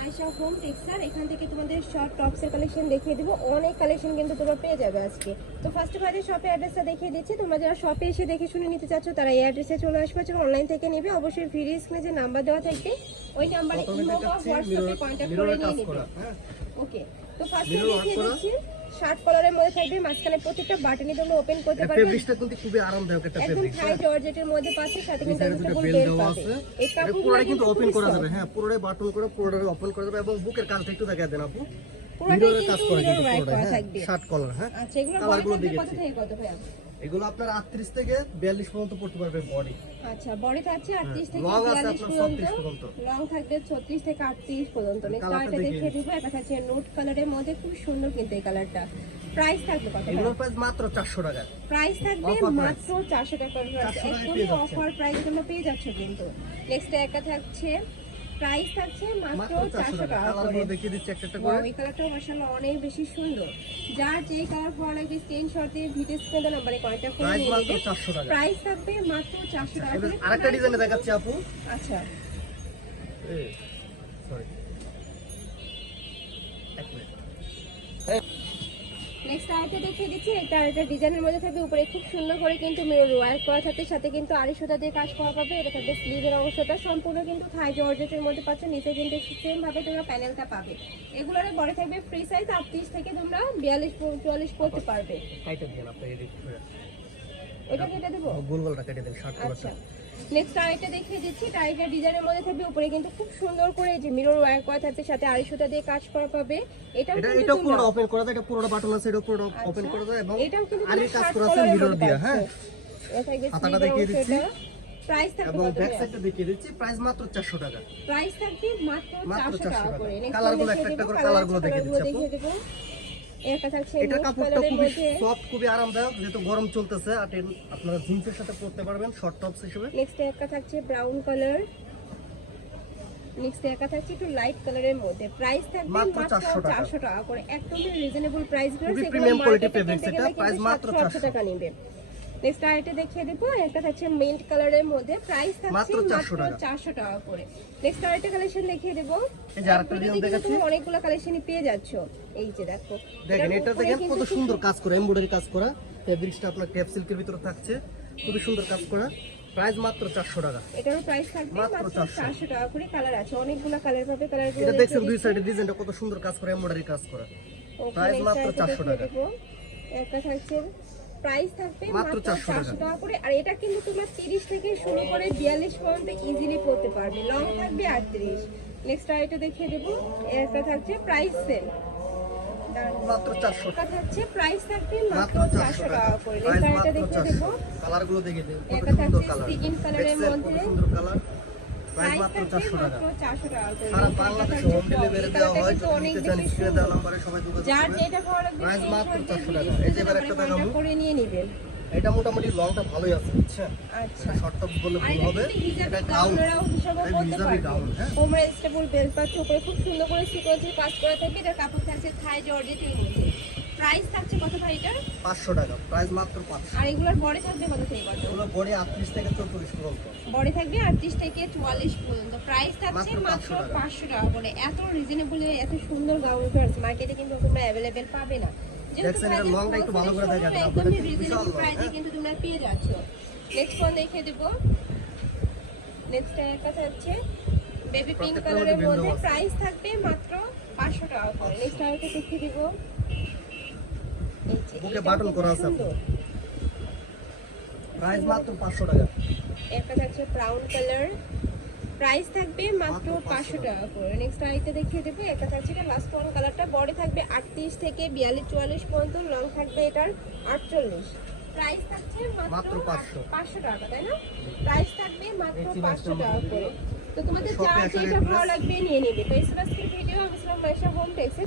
Maisha home texture. এখান থেকে তোমাদের শর্ট টপসের কালেকশন দেখিয়ে দিব। অনেক কালেকশন কিন্তু তোমরা পেয়ে যাবে আজকে। তো ফার্স্ট ভাইদের শপের অ্যাড্রেসটা দেখিয়ে দিচ্ছি। তোমরা যারা শপে এসে দেখে শুনে নিতে চাচ্ছ তারা এই অ্যাড্রেসে চলে আসবে, যারা অনলাইন থেকে নেবে অবশ্যই ভিডিও স্ক্রিনে যে নাম্বার দেওয়া থাকবে ওই নাম্বারে ইমো বা হোয়াটসঅ্যাপে কন্টাক্ট করে নিয়ে নেবে। ওকে, তো ফার্স্টে দেখিয়ে দিচ্ছি শার্ট কলারের মধ্যে থাকবে, মাঝখানে প্রত্যেকটা বাটনই তোমরা ওপেন করতে পারবে। ফেব্রিকটা কিন্তু খুবই আরামদায়ক একটা ফেব্রিক, একদম থাই জর্জেটের মধ্যে পাচ্ছে, সাথে কিন্তু অ্যাডজাস্টেবল বেল্ট পাবে। এই কাপড়গুলো কিন্তু ওপেন করা যাবে। হ্যাঁ, পুরোটাই বাটন করে পুরোটাই ওপেন করা যাবে এবং বুকের কাজটা একটু দেখায় দেন আপু। পুরোটাই কাজ করা কিন্তু পুরোটাই থাকবে। Shirt collar. হ্যাঁ, আচ্ছা, এগুলো কালারগুলো কত থেকে কত ভাই? এগুলো আপনার 38 থেকে 42 পর্যন্ত পড়তে পারবে বডি। আচ্ছা, বডি থাকছে 38 থেকে লং আছে 42 আপনার 36 পর্যন্ত। লং থাকবে 36 থেকে 38 পর্যন্ত। নেক্সট আইটা দেখিয়ে দিব। এটা থাকছে নোট কালারের মধ্যে, খুব সুন্দর কিন্তু এই কালারটা। প্রাইস থাকবে কত? এগুলোর প্রাইস মাত্র 400 টাকা। প্রাইস থাকবে মাত্র 400 টাকা। একদম অফার প্রাইস তোমরা পেয়ে যাচ্ছ কিন্তু। নেক্সট একটা থাকছে, প্রাইস থাকছে মাত্র 400 টাকা। কালারগুলো দেখিয়ে দিচ্ছি একটা একটা করে। এই কালারটা মাশাআল্লাহ অনেক বেশি সুন্দর। যার যেই কালার ভালো লাগে স্ক্রিনশট দিয়ে ভিডিও স্ক্রিনে নাম্বারে কন্টাক্ট করে নিয়ে প্রাইস মাত্র নেবে। 400 টাকা। প্রাইস থাকবে মাত্র 400 টাকা। আরেকটা ডিজাইন দেখাচ্ছি আপু। আচ্ছা, সরি, এক মিনিট। নেক্সট আইটা দেখিয়ে দিচ্ছি। এটা ডিজাইনের মধ্যে থাকবে, উপরে খুব সুন্দর করে কিন্তু মিরর ওয়ার্ক করা থাকে, সাথে কিন্তু আড়ি সুতা দিয়ে কাজ করা পাবে। এটা থাকবে স্লিভের অংশটা সম্পূর্ণ কিন্তু থাই জর্জেটের মধ্যে পাচ্ছ। নিচে কিন্তু সেম ভাবে তোমরা প্যানেলটা পাবে। এগুলোর বডি থাকবে ফ্রি সাইজ 38 থেকে তোমরা 42 44 করতে পারবে। কাইটা দেন আপনি এডিট করে। ওটা কেটে দেব, গোল গোলটা কেটে দেন শার্ট কলারটা। আচ্ছা, নেক্সট আরেকটা দেখিয়ে দিচ্ছি। টাইগার ডিজাইনের মধ্যে থাকবে, উপরে কিন্তু খুব সুন্দর করে যে মিরর ওয়ার্ক করা থাকবে, সাথে আড়ি সুতা দিয়ে কাজ করা পাবে। এটা পুরো ওপেন করা যায়, এটা পুরোটা বাটন আছে, এটা পুরো ওপেন করা যায় এবং এটাও কিন্তু আড়ি কাজ করা আছে মিরর দিয়ে। হ্যাঁ, এটা থাকবে হাতাটা দেখিয়ে দিচ্ছি প্রাইস থাকবে এবং কত? ব্যাক সাইডটা দেখিয়ে দিচ্ছি। প্রাইস মাত্র 400 টাকা। প্রাইস থাকবে মাত্র 400 টাকা করে। কালারগুলো একটা একটা করে কালারগুলো দেখিয়ে দিচ্ছি আপু। এটা থাকছে এটা নুড কাপড়টা কালারের খুবই মধ্যে। সফট, খুবই আরামদায়ক, যেহেতু গরম চলতেছে। আর আপনারা জিন্সের সাথে পরতে পারবেন শর্ট টপস হিসেবে। নেক্সট একটা থাকছে ব্রাউন কালার। নেক্সট একটা থাকছে একটু লাইট কালারের মধ্যে। প্রাইস থাকবে মাত্র 400 টাকা করে। একদমই রিজনেবল প্রাইস গুলো। খুবই প্রিমিয়াম কোয়ালিটি ফেব্রিক্স, এটা প্রাইস মাত্র 400 টাকা নেবে। নেক্সট আইটা দেখিয়ে দেব। একটা থাকছে মিন্ট কালারের মধ্যে, প্রাইস থাকছে মাত্র 400 টাকা করে। নেক্সট আইটা কালেকশন দেখিয়ে দেব। এই যে আরেকটা ডিজাইন দেখাচ্ছি। তুমি অনেকগুলো কালেকশনই পেয়ে যাচ্ছ। এই যে দেখো, দেখেন এটা দেখেন কত সুন্দর কাজ করা, এমব্রয়ডারি কাজ করা। ফেব্রিক্সটা আপনার ক্যাপ সিল্কের ভিতরে থাকছে, খুবই সুন্দর কাজ করা। প্রাইস মাত্র 400 টাকা। এটারও প্রাইস থাকবে মাত্র 400 টাকা করে। কালার আছে অনেকগুলো, কালার পাবে। কালারগুলো এটা দেখছেন দুই সাইডে ডিজাইনটা কত সুন্দর কাজ করা, এমব্রয়ডারি কাজ করা। প্রাইস মাত্র 400 টাকা। একটা থাকছে, প্রাইস থাকবে মাত্র মাত্র 400 টাকা করে। আর এটা কিন্তু তোমরা 30 থেকে শুরু করে 42 পর্যন্ত ইজিলি পড়তে পারবে। লং থাকবে 38। নেক্সট আইটা দেখিয়ে দেব। একটা থাকছে প্রাইস সেল মাত্র 400 টাকা থাকছে, প্রাইস থাকবে মাত্র 400 টাকা করে। প্রাইস নেক্সট আইটা মাত্র দেখিয়ে 400। দেব। কালারগুলো দেখিয়ে দেন, কত একটা সুন্দর থাকছে কালার, স্কিন কালারের মধ্যে, সুন্দর কালার। প্রাইস প্রাইস মাত্র থাকবে 400 টাকা। মাত্র 400 টাকা করে। সারা বাংলাদেশে হোম ডেলিভারি দেওয়া হয়। যদি অনেক নিতে চান বেশি স্ক্রিনে দেওয়া নম্বরে সবাই যোগাযোগ যার করবেন। যেটা ভালো লাগবে প্রাইস মাত্র 400 টাকা। এই এই যে এবার একটা দেখাবো, করে নিয়ে নেবেন। এটা মোটামুটি লংটা ভালোই আছে, বুঝছেন? আচ্ছা, শর্ট টপ বললে আর ভুল এটা হবে। কিন্তু হিজাবি এটা গাউন, গাউনরাও হিসাবও এটা করতে হিজাবি পারবে। গাউন। হ্যাঁ, হোম রেস্টেবল বেল্ট পাচ্ছ, উপরে খুব সুন্দর করে সিকোয়েন্সে কাজ করা থাকবে। এটার কাপড় থাকছে থাই জর্জেটের মধ্যে। প্রাইস থাকছে কত ভাই এটা? 500 টাকা। প্রাইস মাত্র 500। আর এগুলোর বডি থাকবে কত থেকে কত? এগুলো বডি 38 থেকে 44 পর্যন্ত। বডি থাকবে 38 থেকে 44 পর্যন্ত। প্রাইস থাকছে মাত্র মাত্র 500 500 টাকা করে। এত রিজনেবল, এত সুন্দর গাউন ফ্রেন্ডস মার্কেটে কিন্তু তোমরা अवेलेबल পাবে না। দেখছেন এটা লংটা একটু ভালো করে দেখাতে হবে। একদমই বিশাল রিজনেবল লং। প্রাইসে কিন্তু তোমরা পেয়ে যাচ্ছ। নেক্সট ওয়ান দেখিয়ে দেব। নেক্সট একটা হচ্ছে বেবি পিঙ্ক কালারের মধ্যে, প্রাইস থাকবে মাত্র 500 টাকা করে। নেক্সট আরেকটা দেখিয়ে দেব। এই যে বুকে বাটন করা আছে, প্রাইস মাত্র 500 টাকা। একটা থাকছে ব্রাউন কালার, প্রাইস থাকবে মাত্র 500 টাকা করে। নেক্সট আরেকটা দেখিয়ে দেব। একটা থাকছে এটা লাস্ট ওয়ান কালারটা, বডি থাকবে 38 থেকে 42 44 পর্যন্ত, লং থাকবে এটার 48। প্রাইস থাকছে মাত্র 500 টাকা, তাই না? প্রাইস থাকবে মাত্র 500 টাকা করে। তো তোমাদের যার যেটা ভালো লাগবে নিয়ে নেবে। তো এই ছিল আজকের ভিডিও। আমি ছিলাম মাইশা হোম টেক্সে।